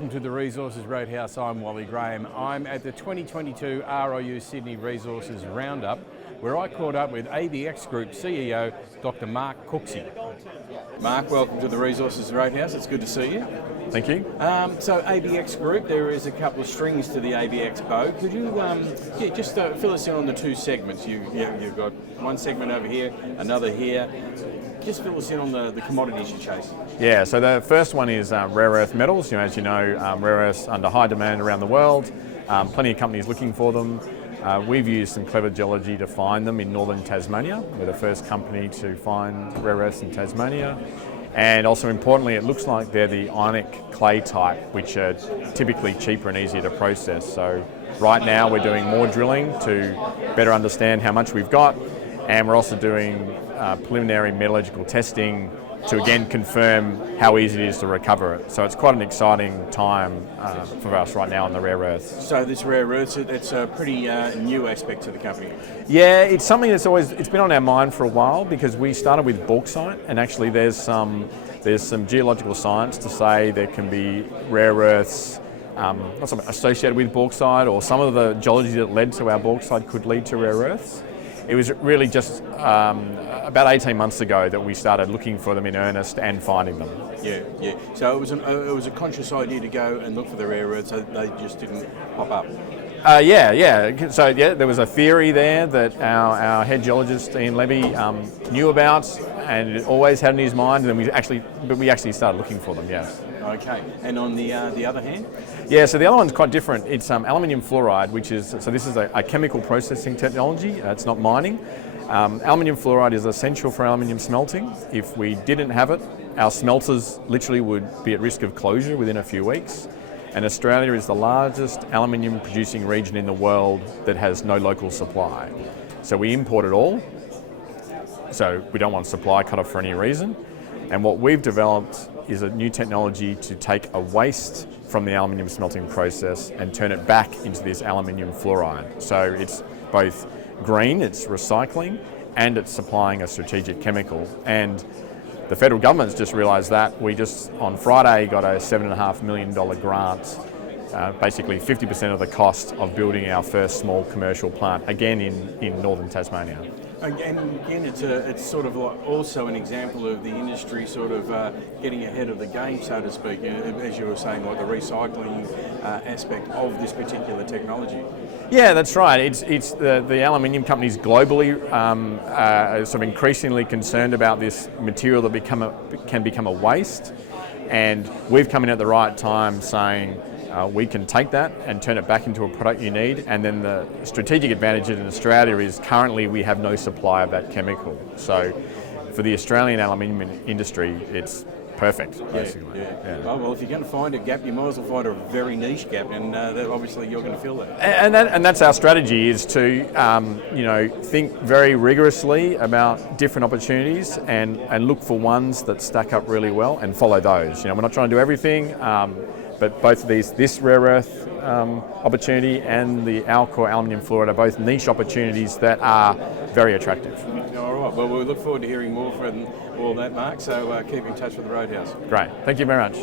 Welcome to the Resources Roadhouse. I'm Wally Graham. I'm at the 2022 RIU Sydney Resources Roundup, where I caught up with ABx Group CEO Dr Mark Cooksey. Mark, welcome to the Resources Roadhouse. It's good to see you. Thank you. So ABx Group, there is a couple of strings to the ABx bow. Could you just fill us in on the two segments? You've got one segment over here, another here. Just fill us in on the commodities you chase. Yeah, so the first one is rare earth metals. As you know, rare earths under high demand around the world. Plenty of companies looking for them. We've used some clever geology to find them in northern Tasmania. We're the first company to find rare earths in Tasmania. And also importantly, it looks like they're the ionic clay type, which are typically cheaper and easier to process. So right now we're doing more drilling to better understand how much we've got. And we're also doing preliminary metallurgical testing to again confirm how easy it is to recover it. So it's quite an exciting time for us right now on the rare earths. So this rare earths, it's a pretty new aspect to the company. Yeah, it's something that's it's been on our mind for a while, because we started with bauxite, and actually there's some geological science to say there can be rare earths not something associated with bauxite, or some of the geology that led to our bauxite could lead to rare earths. It was really just about 18 months ago that we started looking for them in earnest and finding them. Yeah. So it was a conscious idea to go and look for the rare earths, so they just didn't pop up. Yeah. So there was a theory there that our head geologist Ian Levy knew about, and it always had in his mind. And then we actually started looking for them. Yes. Okay. And on the other hand? Yeah, so the other one's quite different. It's aluminium fluoride, this is a chemical processing technology. It's not mining. Aluminium fluoride is essential for aluminium smelting. If we didn't have it, our smelters literally would be at risk of closure within a few weeks. And Australia is the largest aluminium producing region in the world that has no local supply. So we import it all. So we don't want supply cut off for any reason. And what we've developed is a new technology to take a waste from the aluminium smelting process and turn it back into this aluminium fluoride. So it's both green, it's recycling, and it's supplying a strategic chemical. And the federal government's just realised that. We just, on Friday, got a $7.5 million grant, basically 50% of the cost of building our first small commercial plant, again in northern Tasmania. Again, it's sort of like also an example of the industry sort of getting ahead of the game, so to speak, as you were saying, like the recycling aspect of this particular technology. Yeah, that's right. It's the aluminium companies globally are sort of increasingly concerned about this material that can become a waste, and we've come in at the right time saying, we can take that and turn it back into a product you need. And then the strategic advantage in Australia is currently we have no supply of that chemical. So for the Australian aluminium industry, it's perfect, basically. Yeah. Oh, well, if you're going to find a gap, you might as well find a very niche gap, and obviously you're going to fill that. And that's our strategy, is to think very rigorously about different opportunities and look for ones that stack up really well and follow those. We're not trying to do everything. But both of this rare earth opportunity and the Alcor aluminium fluoride are both niche opportunities that are very attractive. All right, well, we look forward to hearing more from all that, Mark, so keep in touch with the Roadhouse. Great, thank you very much.